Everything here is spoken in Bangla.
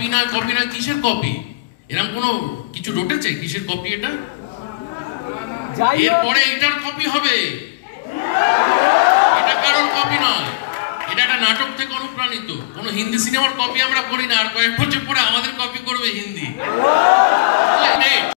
কপি না কিসের কপি? এরকম কোনো কিছু রটেছে? কিসের কপি এটা? এরপরে এটার কপি হবে, এটা কারোর কপি নয়, এটা একটা নাটক থেকে অনুপ্রাণিত। কোনো হিন্দি সিনেমার কপি আমরা করি না, আর কয়েক বছর পরে আমাদের কপি করবে হিন্দি।